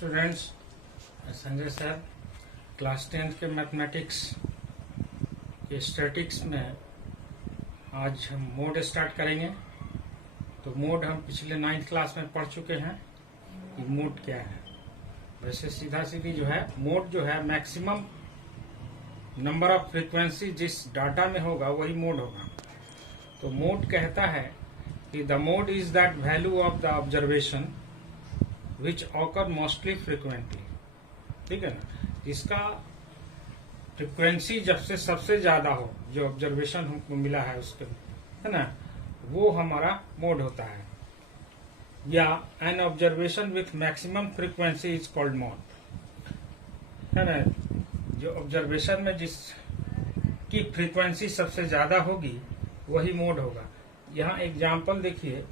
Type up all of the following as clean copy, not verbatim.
Students, Sanjay sir class 10 के mathematics के statics में आज हम मोड स्टार्ट करेंगे। तो मोड हम पिछले 9th क्लास में पढ़ चुके हैं कि मोड क्या है। वैसे सीधा सीधी जो है मोड जो है मैक्सिमम नंबर ऑफ फ्रीक्वेंसी जिस डाटा में होगा वही मोड होगा। तो मोड कहता है कि the mode is that value of the observation which occur mostly frequently. ठीक है ना, जिसका फ्रिक्वेंसी जब से सबसे ज्यादा हो, जो ऑब्जर्वेशन हमको मिला है उसके, है ना, वो हमारा मोड होता है। या an observation with maximum frequency is called mode, है ना। जो ऑब्जर्वेशन में जिसकी फ्रीक्वेंसी सबसे ज्यादा होगी वही मोड होगा। यहाँ एग्जाम्पल देखिए,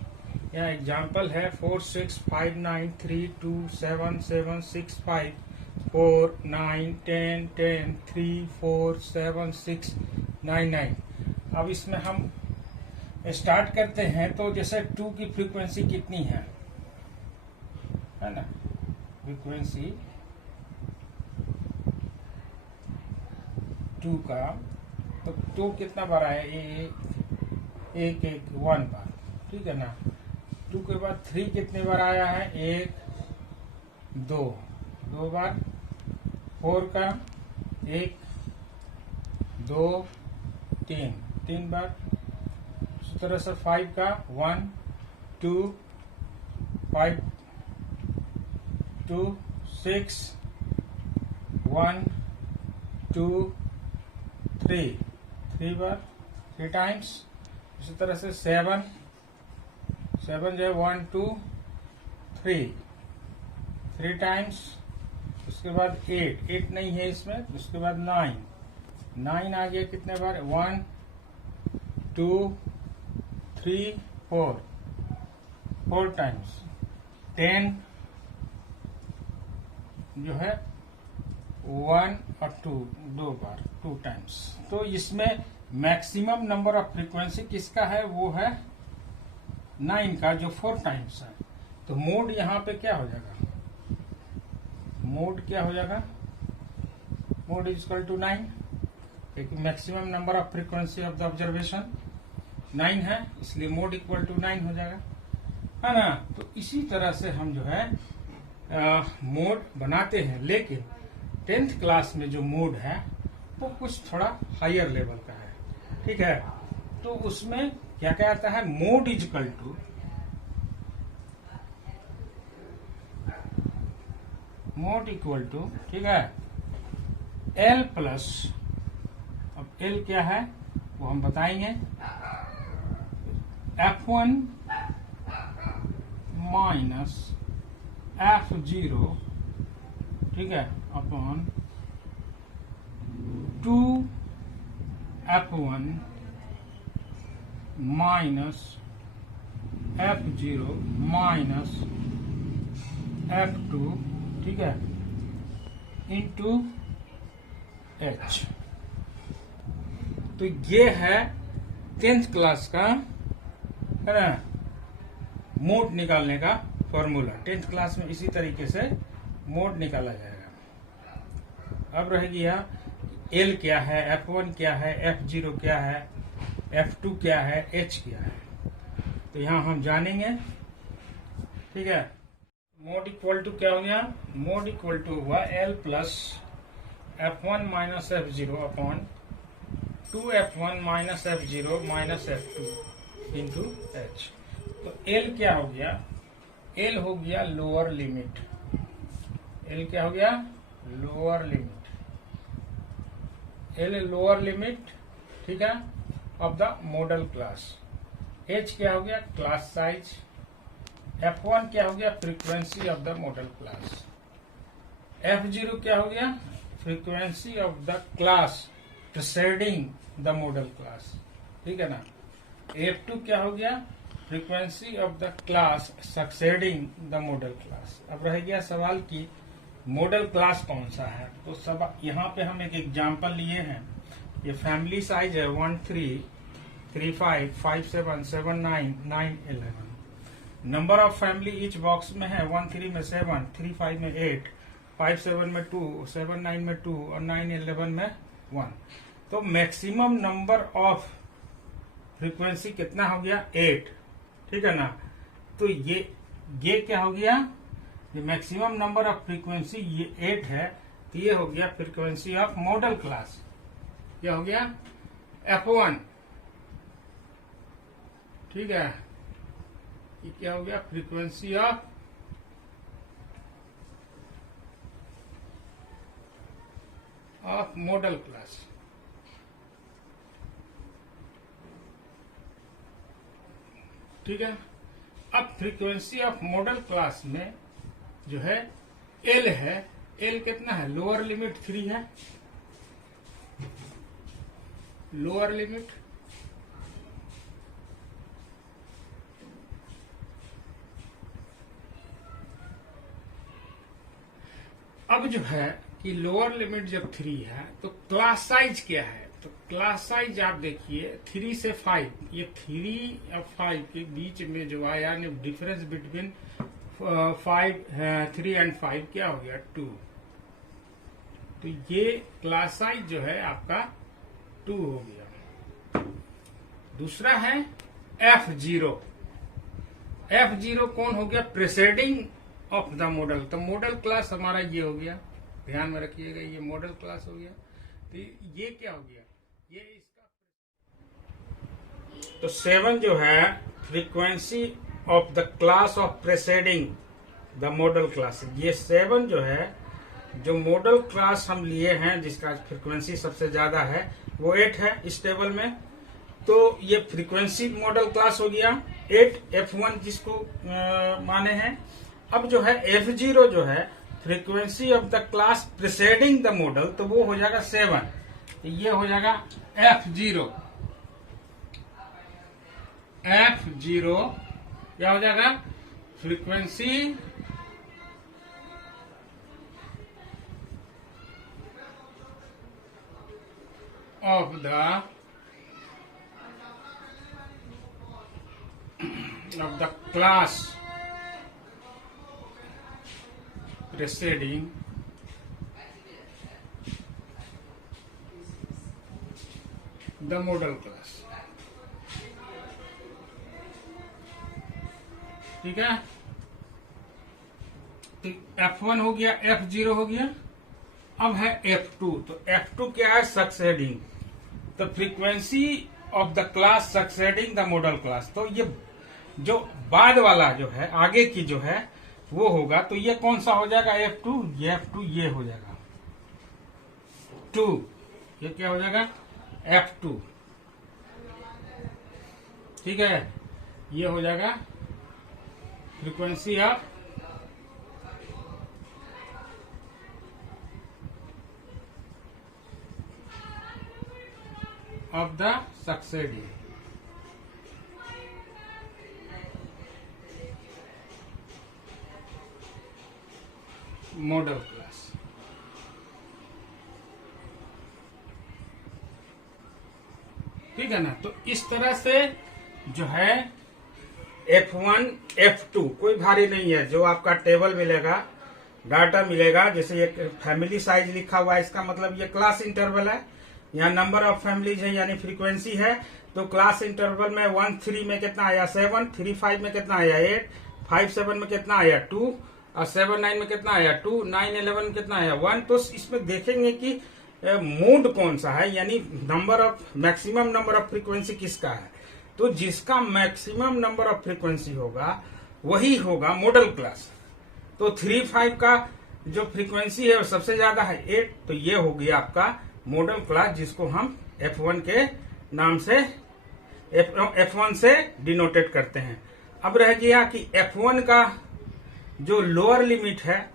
यहाँ एग्जाम्पल है 4 6 5 9 3 2 7 7 6 5 4 9 10 10 3 4 7 6 9 9। अब इसमें हम स्टार्ट करते हैं तो जैसे 2 की फ्रीक्वेंसी कितनी है ना, फ्रीक्वेंसी 2 का, तो 2 कितना बार आया, एक 1 बार, ठीक है ना। 2 के बाद 3 कितने बार आया है, 1 2 बार। 4 का 1 2 3 बार। इसी तरह से 5 का 1 2 5 2 6 1 2 3 बार, 3 टाइम्स। इसी तरह से 7 जो है 1 2 3 टाइम्स। उसके बाद 8 नहीं है इसमें। उसके बाद 9 आ गया कितने बार, 1 2 3 4 टाइम्स। 10 जो है 1 और 2 बार, 2 टाइम्स। तो इसमें मैक्सिमम नंबर ऑफ फ्रीक्वेंसी किसका है, वो है 9 का, जो 4 टाइम्स है। तो मोड यहाँ पे क्या हो जाएगा, मोड क्या हो जाएगा, मोड इज इक्वल टू 9, क्योंकि maximum number of frequency of the observation 9 है, इसलिए मोड इक्वल टू 9 हो जाएगा, है ना। तो इसी तरह से हम जो है मोड बनाते हैं। लेकिन 10th क्लास में जो मोड है वो कुछ थोड़ा हायर लेवल का है, ठीक है। तो उसमें क्या क्या आता है, मोड इज इक्वल टू ठीक है, L प्लस, अब L क्या है वो हम बताएंगे, F1 माइनस F0, ठीक है, upon 2F1 minus F0 minus F2, ठीक है, इंटू H। तो ये है 10th क्लास का, है ना, मोड निकालने का फॉर्मूला। 10th क्लास में इसी तरीके से मोड निकाला जाएगा। अब रहेगी यहाँ L क्या है, F1 क्या है, F0 क्या है, F2 क्या है, H क्या है। तो यहाँ हम जानेंगे, ठीक है। मोड इक्वल टू क्या हो गया, मोड इक्वल टू हुआ L plus F1 minus F0 upon 2F1 minus F0 minus F2 into H। तो L क्या हो गया, L हो गया लोअर लिमिट, L क्या हो गया, lower limit, L lower limit, ठीक है, of the modal class. H क्या हो गया, क्लास साइज। F1 क्या हो गया, frequency of the modal class. F0 क्या हो गया, frequency of the class preceding the modal class, ठीक है ना। F2 क्या हो गया, frequency of the class succeeding the modal class. अब रह गया सवाल की मॉडल क्लास कौन सा है। तो सब यहाँ पे हम एक एग्जाम्पल लिए हैं। ये फैमिली साइज है 1 3 3 5 5 7 7 9 9 11। Number of family each box में है 1 3 में 7, 3 5 में 8, 5 7 में 2, 7 9 में 2 और 9 11 में 1। तो मैक्सिमम नंबर ऑफ फ्रीक्वेंसी कितना हो गया? 8। ठीक है ना? तो ये क्या हो गया? ये मैक्सिमम नंबर ऑफ फ्रीक्वेंसी ये 8 है, तो ये हो गया फ्रीक्वेंसी ऑफ मॉडल क्लास। क्या हो गया? F1। ठीक है, ये क्या हो गया? Frequency of model class. ठीक है, अब फ्रीक्वेंसी ऑफ मॉडल क्लास में जो है L है, L कितना है? लोअर लिमिट 3 है, लोअर लिमिट अब जो है कि लोअर लिमिट जब 3 है तो क्लास साइज क्या है? तो क्लास साइज आप देखिए 3 से 5, ये 3 और 5 के बीच में जो आया डिफरेंस बिटवीन 3 एंड 5 क्या हो गया? 2। तो ये क्लास साइज जो है आपका 2 हो गया। दूसरा है F0। F0 कौन हो गया? Preceding of the model. तो मॉडल क्लास हमारा ये हो गया, ध्यान में रखिएगा, ये मॉडल क्लास हो गया। तो ये क्या हो गया? ये इसका तो 7 जो है frequency of the class of preceding the modal class. ये 7 जो है, जो मॉडल क्लास हम लिए हैं जिसका फ्रीक्वेंसी सबसे ज्यादा है वो 8 है इस टेबल में। तो ये फ्रीक्वेंसी मॉडल क्लास हो गया 8, F1 जिसको माने हैं। अब जो है F0 जो है frequency of the class preceding the model, तो वो हो जाएगा 7। तो ये हो जाएगा F0। F0 क्या हो जाएगा? Frequency of the class preceding the model class। ठीक है, तो F1 हो गया, F0 हो गया। अब है F2। तो F2 क्या है? सक्सेडिंग। तो frequency of the class succeeding the modal class. तो ये जो बाद वाला जो है, आगे की जो है वो होगा। तो ये कौन सा हो जाएगा? F2। ये F2 ये हो जाएगा 2। ये क्या हो जाएगा? F2। ठीक है, ये हो जाएगा frequency of the succeeding model class. ठीक है ना? तो इस तरह से जो है F1 F2 कोई भारी नहीं है। जो आपका टेबल मिलेगा, डाटा मिलेगा, जैसे एक फैमिली साइज लिखा हुआ है, इसका मतलब ये क्लास इंटरवल है। यहाँ नंबर ऑफ फैमिलीज है यानी फ्रीक्वेंसी है। तो क्लास इंटरवल में 1 3 में कितना आया? 7, 3 5 में कितना आया? 8, 5 7 में कितना आया? 2 और 7 9 में कितना आया? 2, 9 11 में कितना आया? 1। तो इसमें देखेंगे कि मोड कौन सा है, यानी number of maximum number of frequency किसका है। तो जिसका मैक्सिमम नंबर ऑफ फ्रीक्वेंसी होगा वही होगा मॉडल क्लास। तो 3 5 का जो फ्रीक्वेंसी है वो सबसे ज्यादा है 8। तो ये हो गया आपका मॉडल क्लास, जिसको हम F1 के नाम से F1 से डिनोटेट करते हैं। अब रह गया कि F1 का जो लोअर लिमिट है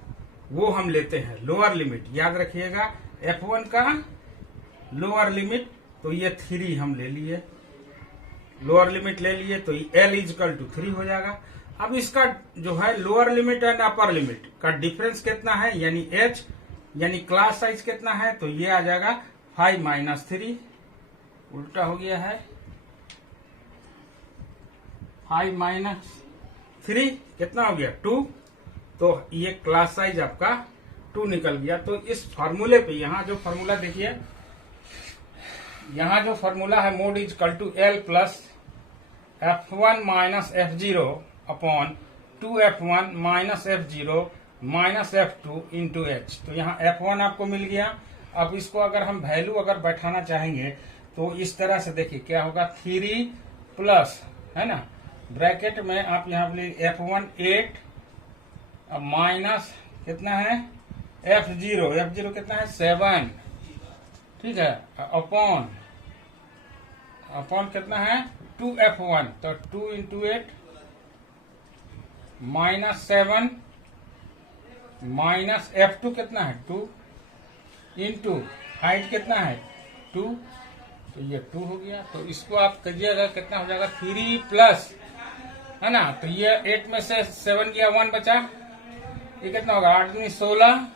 वो हम लेते हैं। लोअर लिमिट याद रखिएगा, F1 का लोअर लिमिट, तो ये 3 हम ले लिए, लोअर लिमिट ले लिए, तो L इजकल टू 3 हो जाएगा। अब इसका जो है lower limit and upper limit का डिफरेंस कितना है, यानी H, यानी क्लास साइज कितना है, तो ये आ जाएगा 5 माइनस 3, उल्टा हो गया है 5 माइनस 3 कितना हो गया 2, तो ये क्लास साइज आपका 2 निकल गया। तो इस फॉर्मूले पे यहाँ जो फॉर्मूला देखिए, यहाँ जो फॉर्मूला है mode is equal to L plus F1 minus F0 upon 2F1 minus F0 minus F2 into H। तो यहाँ F1 आपको मिल गया। अब इसको अगर हम वैल्यू अगर बैठाना चाहेंगे तो इस तरह से देखिए क्या होगा, 3 प्लस है ना, ब्रैकेट में आप यहाँ F1 8 माइनस कितना है F0 कितना है 7, ठीक है, अपॉन कितना है 2F1, तो 2 इंटू 8 माइनस 7 माइनस F2 कितना है 2 इंटू हाइट कितना है 2, तो ये 2 हो गया। तो इसको आप करिएगा कितना हो जाएगा 3 प्लस है ना, तो ये 8 में से 7 गया 1 बचा, ये कितना होगा 8 में 16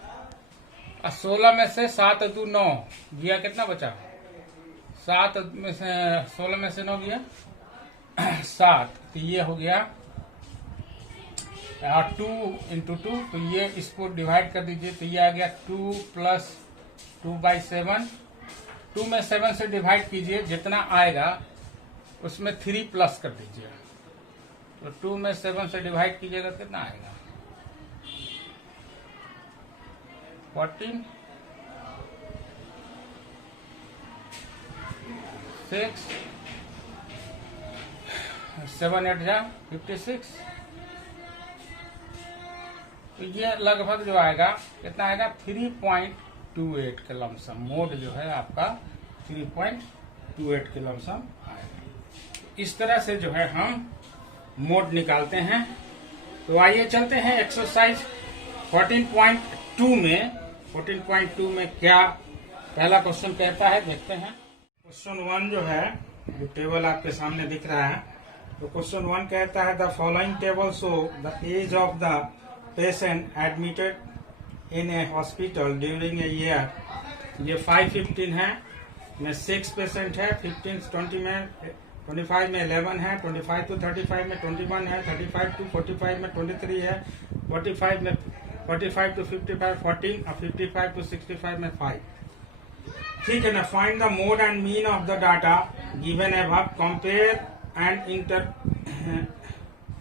और 16 में से 7 2 9 गया, कितना बचा 7 में से 16 में से 9 गया 7, तो ये हो गया 2 इंटू 2, तो ये इसको डिवाइड कर दीजिए, तो ये आ गया 2 प्लस 2/7, 2 में 7 से डिवाइड कीजिए, जितना आएगा उसमें 3 प्लस कर दीजिए, तो 2 में 7 से डिवाइड कीजिएगा कितना आएगा 14, 6 7 8 जा 56, तो ये लगभग जो आएगा कितना आएगा 3.28 के लमसम। मोड जो है आपका 3.28 के लमसम आएगा। इस तरह से जो है हम मोड निकालते हैं। तो आइए चलते हैं एक्सरसाइज 14.2 में क्या पहला क्वेश्चन कहता है, देखते हैं। क्वेश्चन 1 जो है, जो टेबल आपके सामने दिख रहा है, तो क्वेश्चन 1 कहता है the following table show the age of the patient admitted in a hospital during a year. ये 515 है, में 6 पेशेंट है, 15 20 में 25 में 11 है, 25 to 35 में 21 है, 35 to 45 में 23 है, 45 to 55 14 और 55 to 65 में 5। ठीक है ना। Find the mode and mean of the data given above, compare and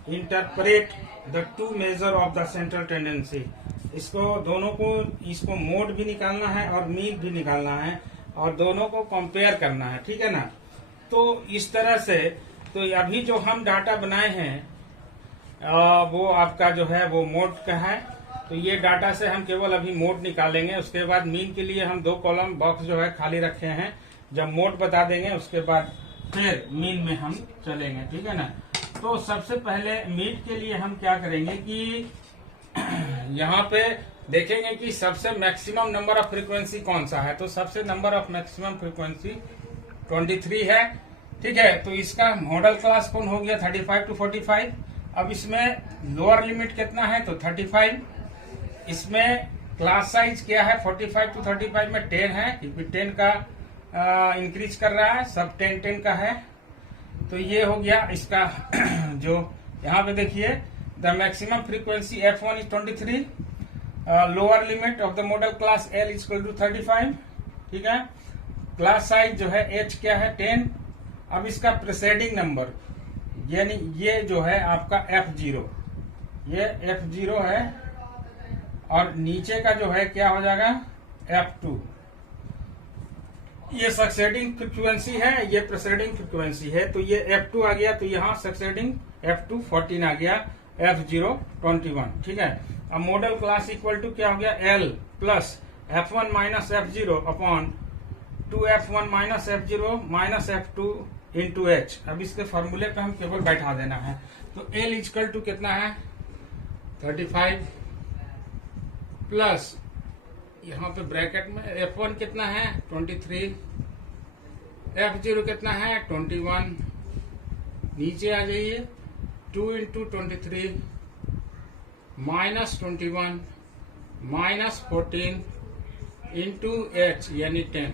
interpret the two measure of the central tendency. इसको दोनों को, इसको मोड भी निकालना है और मीन भी निकालना है और दोनों को कंपेयर करना है, ठीक है ना। तो इस तरह से, तो अभी जो हम डाटा बनाए हैं वो आपका जो है वो मोड का है। तो ये डाटा से हम केवल अभी मोड निकालेंगे, उसके बाद मीन के लिए हम 2 कॉलम बॉक्स जो है खाली रखे हैं। जब मोड बता देंगे उसके बाद फिर मीन में हम चलेंगे, ठीक है ना। तो सबसे पहले मीन के लिए हम क्या करेंगे कि यहाँ पे देखेंगे कि सबसे मैक्सिमम नंबर ऑफ फ्रीक्वेंसी कौन सा है। तो सबसे नंबर ऑफ मैक्सिमम फ्रीक्वेंसी 23 है, ठीक है। तो इसका मॉडल क्लास कौन हो गया 35 to 45। अब इसमें लोअर लिमिट कितना है तो 35। इसमें क्लास साइज क्या है 45 to 35 में 10 है, क्योंकि 10 का इंक्रीज कर रहा है, सब 10 का है। तो ये हो गया इसका जो यहाँ पे देखिए the maximum frequency F1 is 23, lower limit of the modal class L is equal to 35, ठीक है। क्लास साइज जो है H क्या है 10। अब इसका प्रीसीडिंग नंबर यानी ये जो है आपका F0, ये F0 है और नीचे का जो है क्या हो जाएगा F2। ये सक्सेडिंग फ्रीक्वेंसी है, ये प्रीसीडिंग फ्रीक्वेंसी है। तो ये F2 आ गया, तो यहाँ सक्सेडिंग F2 14 आ गया, F0 21, ठीक है। अब मॉडल क्लास इक्वल टू क्या हो गया L plus F1 minus F0 upon 2F1 minus F0 minus F2 into H। अब इसके फॉर्मूले पे हम केवल बैठा देना है। तो L इक्वल टू कितना है 35 प्लस यहाँ पे ब्रैकेट में F1 कितना है 23, F0 कितना है 21, नीचे आ जाइए 2 into 23 minus 21 minus 14 into H यानी 10।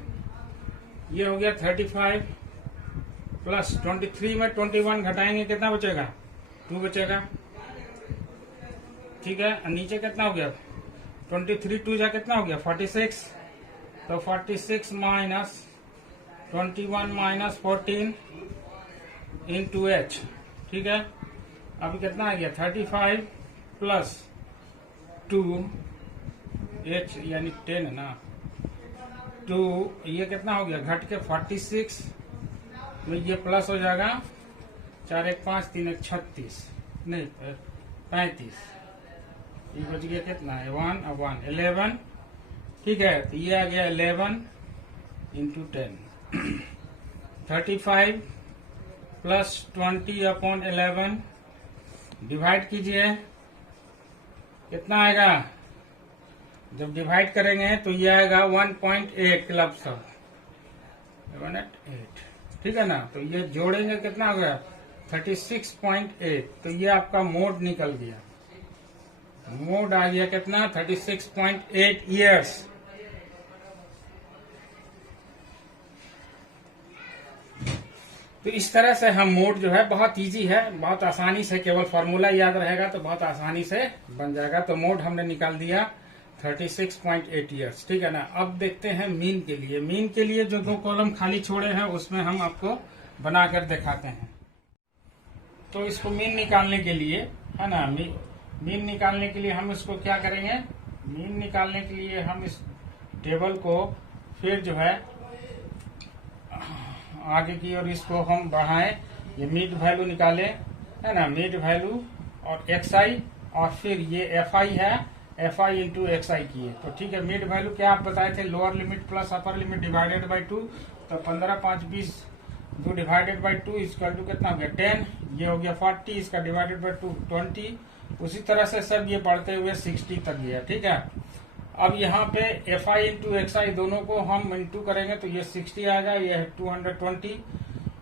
ये हो गया 35 प्लस 23 में 21 घटाएंगे कितना बचेगा 2 बचेगा, ठीक है, नीचे कितना हो गया 23 2 जा कितना हो गया 46, तो 46 माइनस 21 माइनस 14 इंटू एच। ठीक है, अभी कितना आ गया 35 प्लस 2 एच यानी 10 है ना, 2 ये कितना हो गया घट के 46 में ये प्लस हो जाएगा 4 1 5 3 1 36 नहीं 35, ये बच गया कितना है 1 अब 1 11। ठीक है, तो ये आ गया 11 इंटू 10 35 प्लस 20 अपॉन 11 डिवाइड कीजिए, कितना आएगा जब डिवाइड करेंगे तो ये आएगा 1.8 क्लब सब 1.8। ठीक है ना, तो ये जोड़ेंगे कितना हो गया 36.8, तो ये आपका मोड निकल गया, मोड आ गया कितना 36.8 ईयर्स। तो इस तरह से हम मोड जो है बहुत इजी है, बहुत आसानी से, केवल फॉर्मूला याद रहेगा तो बहुत आसानी से बन जाएगा। तो मोड हमने निकाल दिया 36.8 ईयर्स। ठीक है ना, अब देखते हैं मीन के लिए। मीन के लिए जो 2 कॉलम खाली छोड़े हैं उसमें हम आपको बनाकर दिखाते हैं। तो इसको मीन निकालने के लिए है ना, मीन निकालने के लिए हम इसको क्या करेंगे, मीन निकालने के लिए हम इस टेबल को फिर जो है आगे की और इसको हम बढ़ाएं, ये मिड वैल्यू निकाले है ना, मिड वैल्यू और XI और फिर ये FI है, FI इंटू XI किए। तो ठीक है, मिड वैल्यू क्या आप बताए थे, lower limit plus upper limit divided by 2, तो 15 5 20 2 डिवाइडेड बाई 2 इक्वल टू कितना हो गया 10, ये हो गया 40, इसका डिवाइडेड बाई 2 20। उसी तरह से सब ये बढ़ते हुए 60 तक गया। ठीक है, अब यहाँ पे FI इंटू XI दोनों को हम इंटू करेंगे तो ये 60 आएगा, ये 220,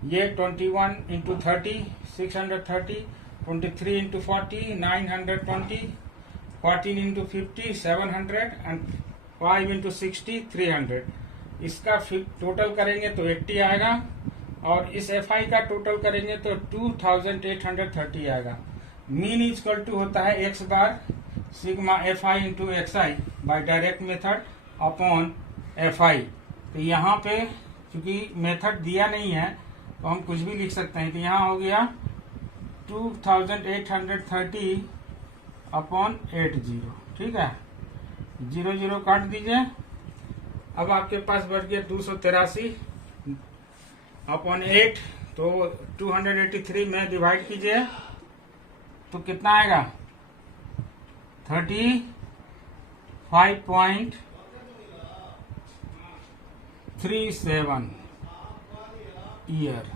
ये 21 into 30 630, 23 into 40 920, 14 into 50 700 and 5 into 60 300। इसका टोटल करेंगे तो 80 आएगा और इस FI का टोटल करेंगे तो 2830 आएगा। मीन इक्वल टू होता है x bar sigma FI into XI by direct method upon FI। तो यहाँ पे क्योंकि मेथड दिया नहीं है तो हम कुछ भी लिख सकते हैं, तो यहाँ हो गया 2830 अपॉन 80। ठीक है, 0 0 काट दीजिए। अब आपके पास बढ़ गया 283 अपॉन 8, तो 283 में डिवाइड कीजिए तो कितना आएगा 35.37 ईयर।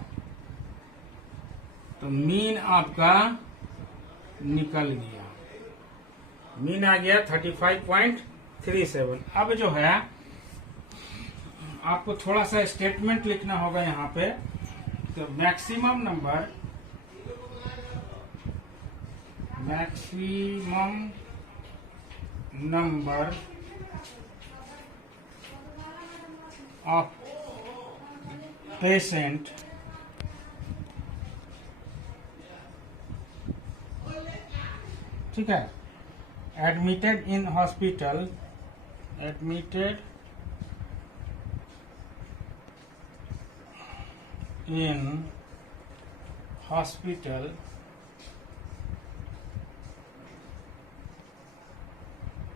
तो मीन आपका निकल गया, मीन आ गया 35.37। अब जो है आपको थोड़ा सा स्टेटमेंट लिखना होगा यहाँ पे। तो मैक्सिमम नंबर of patient ठीक है admitted in hospital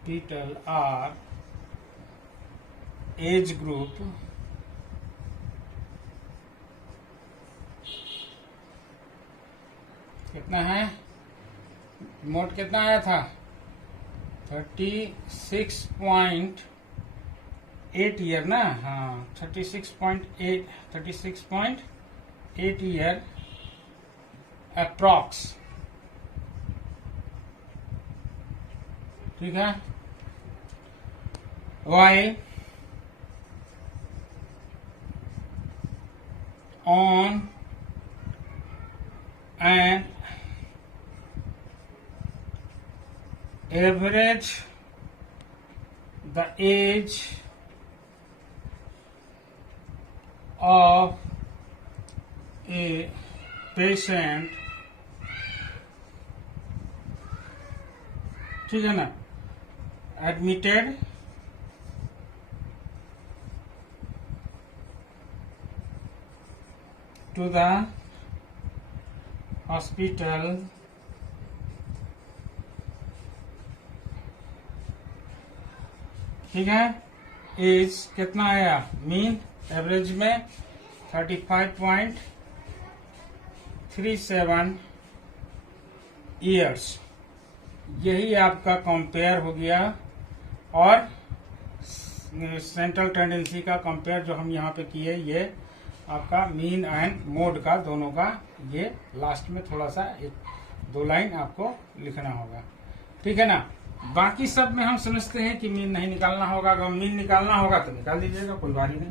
people are age group कितना है, मोड कितना आया था 36.8 ईयर ना, हाँ 36.8 ईयर अप्रॉक्स। ठीक है, while on an average the age of a patient ठीक है ना, एडमिटेड टू द हॉस्पिटल ठीक है, एज कितना आया, मीन एवरेज में 35.37 ईयर्स, यही आपका कंपेयर हो गया। और सेंट्रल टेंडेंसी का कंपेयर जो हम यहाँ पे किए, ये आपका मीन एंड मोड का दोनों का, ये लास्ट में थोड़ा सा 1-2 लाइन आपको लिखना होगा, ठीक है ना। बाकी सब में हम समझते हैं कि मीन नहीं निकालना होगा, अगर मीन निकालना होगा तो निकाल दीजिएगा, कोई बारी नहीं।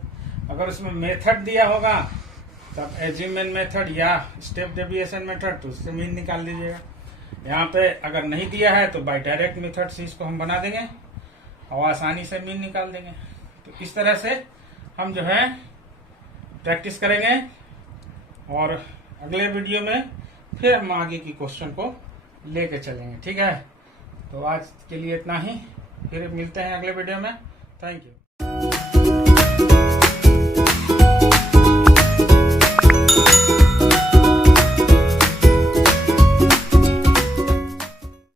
अगर उसमें मेथड दिया होगा तब एज्यूमेंट मेथड या स्टेप डेविएशन मेथड, तो उससे मीन निकाल दीजिएगा। यहाँ पे अगर नहीं दिया है तो बाय डायरेक्ट मेथड से इसको हम बना देंगे और आसानी से मीन निकाल देंगे। तो इस तरह से हम जो है प्रैक्टिस करेंगे और अगले वीडियो में फिर हम आगे की क्वेश्चन को लेके चलेंगे, ठीक है। तो आज के लिए इतना ही, फिर मिलते हैं अगले वीडियो में। Thank you.